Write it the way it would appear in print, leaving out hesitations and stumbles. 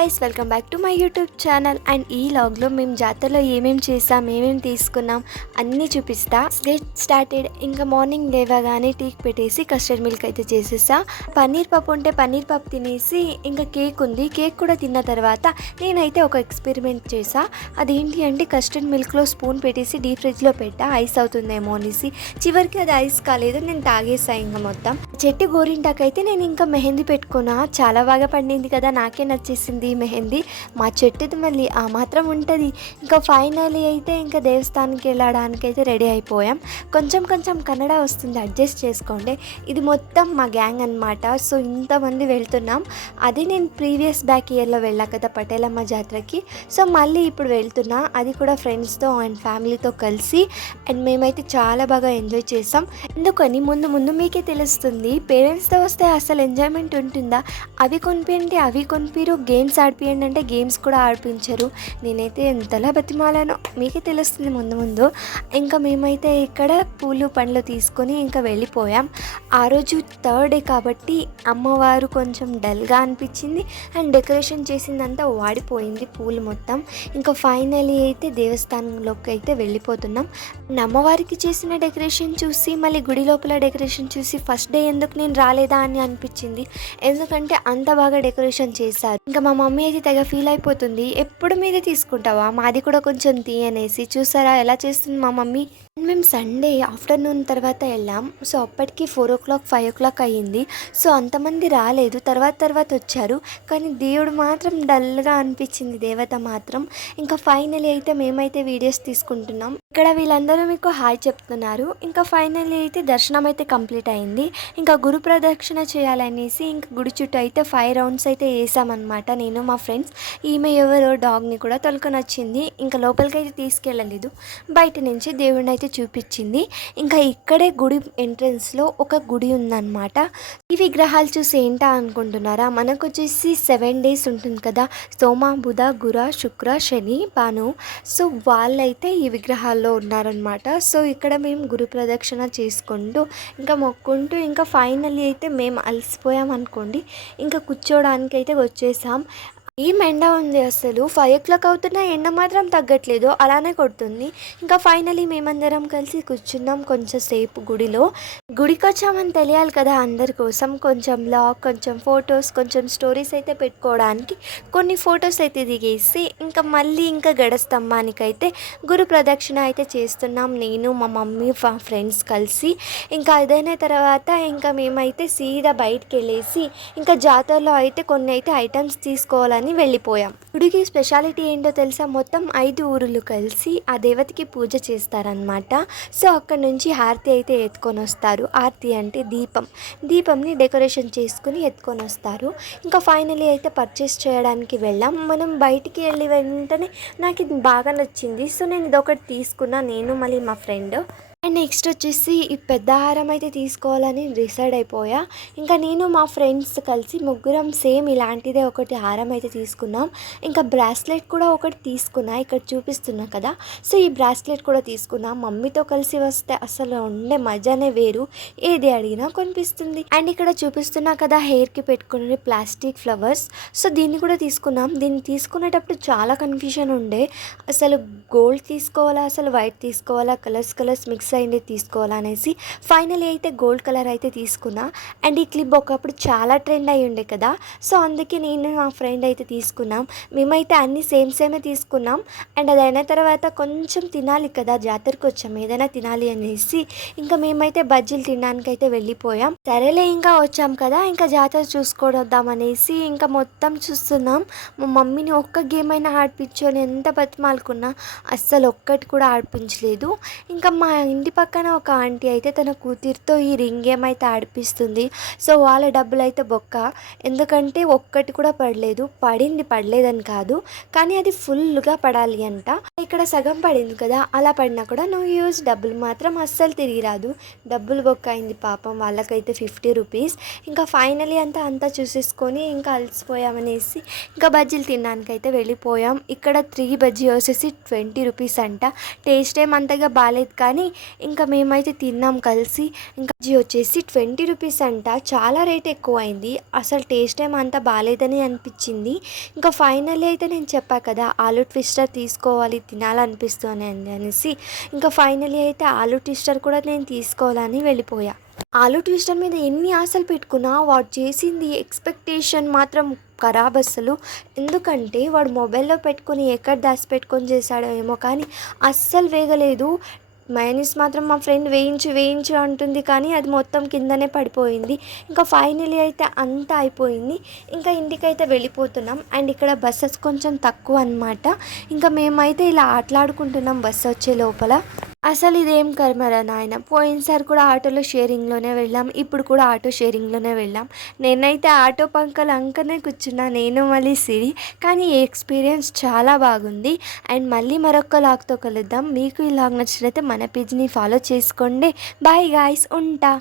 Guys welcome back to my YouTube channel and ఈ vlog లో మేము జాతరలో ఏమేమి చేసాం ఏమేమి తీసుకున్నాం అన్నీ చూపిస్తా. Get started. ఇంకా మార్నింగ్ లేవగానే టీకి పెట్టేసి కస్టర్డ్ మిల్క్ అయితే చేసేసా. పన్నీర్ పప్పు ఉంటే పన్నీర్ పప్పు తినేసి ఇంకా కేక్ ఉంది, కేక్ కూడా తిన్న తర్వాత నేనైతే ఒక ఎక్స్పెరిమెంట్ చేసా. అదేంటి అంటే కస్టర్డ్ మిల్క్లో స్పూన్ పెట్టేసి డీప్ ఫ్రిడ్జ్లో పెట్టా, ఐస్ అవుతుందేమో అనేసి. చివరికి అది ఐస్ కాలేదు, నేను తాగేసా. ఇంకా మొత్తం చెట్టు గోరింటాకైతే నేను ఇంకా మెహందీ పెట్టుకున్నా. చాలా బాగా పండింది కదా, నాకే నచ్చేసింది మెహందీ. మా చెట్టుది మళ్ళీ ఆ మాత్రం ఉంటుంది. ఇంకా ఫైనలీ అయితే ఇంకా దేవస్థానానికి వెళ్ళడానికి అయితే రెడీ అయిపోయాం. కొంచెం కన్నడ వస్తుంది, అడ్జస్ట్ చేసుకోండి. ఇది మొత్తం మా గ్యాంగ్ అనమాట. సో ఇంతమంది వెళ్తున్నాం. అది నేను ప్రీవియస్ బ్యాక్ ఇయర్లో వెళ్ళా కదా పటేలమ్మ జాతరకి. సో మళ్ళీ ఇప్పుడు వెళ్తున్నా, అది కూడా ఫ్రెండ్స్తో అండ్ ఫ్యామిలీతో కలిసి. అండ్ మేమైతే చాలా బాగా ఎంజాయ్ చేసాం. ఎందుకని ముందు మీకే తెలుస్తుంది. పేరెంట్స్తో వస్తే అసలు ఎంజాయ్మెంట్ ఉంటుందా? అవి కొనిపించండి, అవి కొనిపిరు, గేమ్స్ ఆడిపియండి అంటే గేమ్స్ కూడా ఆడిపించరు. నేనైతే ఎంతలా బతిమాలానో మీకే తెలుస్తుంది ముందు. ఇంకా మేమైతే ఇక్కడ పూలు పండ్లు తీసుకొని ఇంకా వెళ్ళిపోయాం. ఆ రోజు థర్డ్ డే కాబట్టి అమ్మవారు కొంచెం డల్గా అనిపించింది అండ్ డెకరేషన్ చేసిందంతా వాడిపోయింది పూలు మొత్తం. ఇంకా ఫైనలీ అయితే దేవస్థానంలోకి అయితే వెళ్ళిపోతున్నాం. అమ్మవారికి చేసిన డెకరేషన్ చూసి మళ్ళీ గుడి లోపల డెకరేషన్ చూసి ఫస్ట్ డే ఎందుకు నేను రాలేదా అని అనిపించింది. ఎందుకంటే అంత బాగా డెకరేషన్ చేశారు. ఇంకా మా మమ్మీ అయితే తెగ ఫీల్ అయిపోతుంది. ఎప్పుడు మీదే తీసుకుంటావా, మాది కూడా కొంచెం తీయనేసి. చూసారా ఎలా చేస్తుంది మా మమ్మీ. మేము సండే ఆఫ్టర్నూన్ తర్వాత వెళ్ళాం. సో అప్పటికి 4 o'clock 5 o'clock అయ్యింది. సో అంతమంది రాలేదు, తర్వాత వచ్చారు. కానీ దేవుడు మాత్రం డల్గా అనిపించింది, దేవత మాత్రం. ఇంకా ఫైనలీ అయితే మేమైతే వీడియోస్ తీసుకుంటున్నాం. ఇక్కడ వీళ్ళందరూ మీకు హాయ్ చెప్తున్నారు. ఇంకా ఫైనలీ అయితే దర్శనం అయితే కంప్లీట్ అయింది. ఇంకా గురు ప్రదక్షిణ చేయాలనేసి ఇంకా గుడి చుట్టూ అయితే 5 rounds అయితే వేసామన్నమాట నేను మా ఫ్రెండ్స్. ఈమె ఎవరో డాగ్ని కూడా తొలకొని వచ్చింది. ఇంకా లోపలికి అయితే తీసుకెళ్ళలేదు, బయట నుంచి దేవుడిని అయితే చూపించింది. ఇంకా ఇక్కడే గుడి ఎంట్రన్స్లో ఒక గుడి ఉందన్నమాట. ఈ విగ్రహాలు చూసి ఏంటా అనుకుంటున్నారా? మనకు వచ్చేసి 7 days ఉంటుంది కదా, సోమ బుధ గుర శుక్ర శని భాను. సో వాళ్ళైతే ఈ విగ్రహాల్లో ఉన్నారనమాట. సో ఇక్కడ మేము గురు ప్రదక్షిణ చేసుకుంటూ ఇంకా మొక్కుంటూ ఇంకా ఫైనల్లీ అయితే మేము అలసిపోయాం అనుకోండి. ఇంకా కూర్చోడానికి అయితే వచ్చేసాం. ఏం ఎండ ఉంది అసలు, 5 o'clock అవుతున్నా ఎండ మాత్రం తగ్గట్లేదు, అలానే కొడుతుంది. ఇంకా ఫైనలీ మేమందరం కలిసి కూర్చున్నాం కొంచెం సేపు గుడిలో. గుడికి వచ్చామని తెలియాలి కదా అందరి కోసం. కొంచెం బ్లాగ్, కొంచెం ఫొటోస్, కొంచెం స్టోరీస్ అయితే పెట్టుకోవడానికి కొన్ని ఫొటోస్ అయితే దిగేసి ఇంకా మళ్ళీ ఇంకా గడస్తంభానికైతే గురు ప్రదక్షిణ అయితే చేస్తున్నాం నేను మా మమ్మీ మా ఫ్రెండ్స్ కలిసి. ఇంకా అదైన తర్వాత ఇంకా మేమైతే సీదా బయటికి వెళ్ళేసి ఇంకా జాతరలో అయితే కొన్ని అయితే ఐటమ్స్ తీసుకోవాలని వెళ్ళిపోయాం. గుడికి స్పెషాలిటీ ఏంటో తెలుసా? మొత్తం 5 ఊరులు కలిసి ఆ దేవతకి పూజ చేస్తారనమాట. సో అక్కడ నుంచి హారతి అయితే ఎత్తుకొని వస్తారు. హారతి అంటే దీపంని డెకరేషన్ చేసుకుని ఎత్తుకొని వస్తారు. ఇంకా ఫైనలీ అయితే పర్చేస్ చేయడానికి వెళ్ళాం. మనం బయటికి వెళ్ళి వెంటనే నాకు ఇది బాగా నచ్చింది. సో నేను ఇదొకటి తీసుకున్నా, నేను మళ్ళీ మా ఫ్రెండ్. అండ్ నెక్స్ట్ వచ్చేసి ఈ పెద్ద హారం అయితే తీసుకోవాలని డిసైడ్ అయిపోయా. ఇంకా నేను మా ఫ్రెండ్స్ కలిసి ముగ్గురం సేమ్ ఇలాంటిదే ఒకటి హారం అయితే తీసుకున్నాం. ఇంకా బ్రాస్లెట్ కూడా ఒకటి తీసుకున్నా, ఇక్కడ చూపిస్తున్నా కదా. సో ఈ బ్రాస్లెట్ కూడా తీసుకున్నా. మమ్మీతో కలిసి వస్తే అసలు ఉండే మజానే వేరు, ఏది అడిగినా కొనిపిస్తుంది. అండ్ ఇక్కడ చూపిస్తున్నా కదా హెయిర్కి పెట్టుకునే ప్లాస్టిక్ ఫ్లవర్స్. సో దీన్ని కూడా తీసుకున్నాం. దీన్ని తీసుకునేటప్పుడు చాలా కన్ఫ్యూజన్ ఉండే, అసలు గోల్డ్ తీసుకోవాలా అసలు వైట్ తీసుకోవాలా, కలర్స్ మిక్స్ అయింది తీసుకోవాలనేసి. ఫైనలీ అయితే గోల్డ్ కలర్ అయితే తీసుకున్నా. అండ్ ఈ క్లిప్ ఒకప్పుడు చాలా ట్రెండ్ అయి ఉండే కదా. సో అందుకే నేను మా ఫ్రెండ్ అయితే తీసుకున్నాం. మేమైతే అన్నీ సేమే తీసుకున్నాం. అండ్ అది అయిన తర్వాత కొంచెం తినాలి కదా, జాతరకు వచ్చాం ఏదైనా తినాలి అనేసి ఇంకా మేమైతే బజ్జీలు తినడానికి అయితే వెళ్ళిపోయాం. సరేలే ఇంకా వచ్చాం కదా, ఇంకా జాతర చూసుకోవద్దామనేసి ఇంకా మొత్తం చూస్తున్నాం. మా మమ్మీని ఒక్క గేమ్ అయినా ఆడిపించని ఎంత బతిమాలుకున్నా అస్సలు ఒక్కటి కూడా ఆడిపించలేదు. ఇంకా మా ఇంటి పక్కన ఒక ఆంటీ అయితే తన కూతురితో ఈ రింగ్ గేమ్ అయితే ఆడిపిస్తుంది. సో వాళ్ళ డబ్బులు అయితే బొక్క, ఎందుకంటే ఒక్కటి కూడా పడలేదని కాదు, కానీ అది ఫుల్గా పడాలి అంట. ఇక్కడ సగం పడింది కదా, అలా పడినా కూడా నో యూజ్, డబ్బులు మాత్రం అస్సలు తిరిగి రాదు. డబ్బులు బొక్క అయింది పాపం వాళ్ళకైతే 50 rupees. ఇంకా ఫైనలీ అంతా చూసేసుకొని ఇంకా అలసిపోయామనేసి ఇంకా బజ్జీలు తినడానికి అయితే వెళ్ళిపోయాం. ఇక్కడ 3 బజ్జీ వచ్చేసి 20 rupees అంట. టేస్ట్ ఏమంతగా బాగాలేదు కానీ ఇంకా మేమైతే తిన్నాం కలిసి. ఇంకా బజ్జీ వచ్చేసి 20 రూపీస్ అంట. చాలా రేట్ ఎక్కువైంది. అసలు టేస్ట్ ఏమంత బాలేదని అనిపించింది. ఇంకా ఫైనల్లీ అయితే నేను చెప్పా కదా ఆలూ ట్విస్టర్ తీసుకోవాలి, తినాలనిపిస్తుంది అనేసి. ఇంకా ఫైనల్లీ అయితే ఆలూ ట్విస్టర్ కూడా నేను తీసుకోవాలని వెళ్ళిపోయా. ఆలూ ట్విస్టర్ మీద ఎన్ని ఆశలు పెట్టుకున్నా వాడు చేసింది ఎక్స్పెక్టేషన్ మాత్రం ఖరాబ్ అస్సలు. ఎందుకంటే వాడు మొబైల్లో పెట్టుకొని ఎక్కడ దాచిపెట్టుకొని చేశాడో ఏమో కానీ అస్సలు వేగలేదు. మయోనీస్ మాత్రం మా ఫ్రెండ్ వేయించు వేయించు అంటుంది కానీ అది మొత్తం కిందనే పడిపోయింది. ఇంకా ఫైనలీ అయితే అంతా అయిపోయింది. ఇంకా ఇంటికైతే వెళ్ళిపోతున్నాం. అండ్ ఇక్కడ బస్సెస్ కొంచెం తక్కువ అనమాట. ఇంకా మేమైతే ఇలా ఆటలాడుకుంటున్నాం బస్సు వచ్చే లోపల. అసలు ఇదేం కర్మరా నాయన, పోయినసారి కూడా ఆటోలో షేరింగ్లోనే వెళ్ళాం, ఇప్పుడు కూడా ఆటో షేరింగ్లోనే వెళ్ళాం. నేనైతే ఆటో పంకల్ అంకనే కూర్చున్నా, నేను మళ్ళీ సిరి. కానీ ఈ ఎక్స్పీరియన్స్ చాలా బాగుంది. అండ్ మళ్ళీ మరొక లాగ్తో కలుద్దాం. మీకు ఈ లాగ్ నచ్చినట్లయితే మన పేజ్ని ఫాలో చేసుకోండి. బాయ్ గాయ్స్, ఉంటా.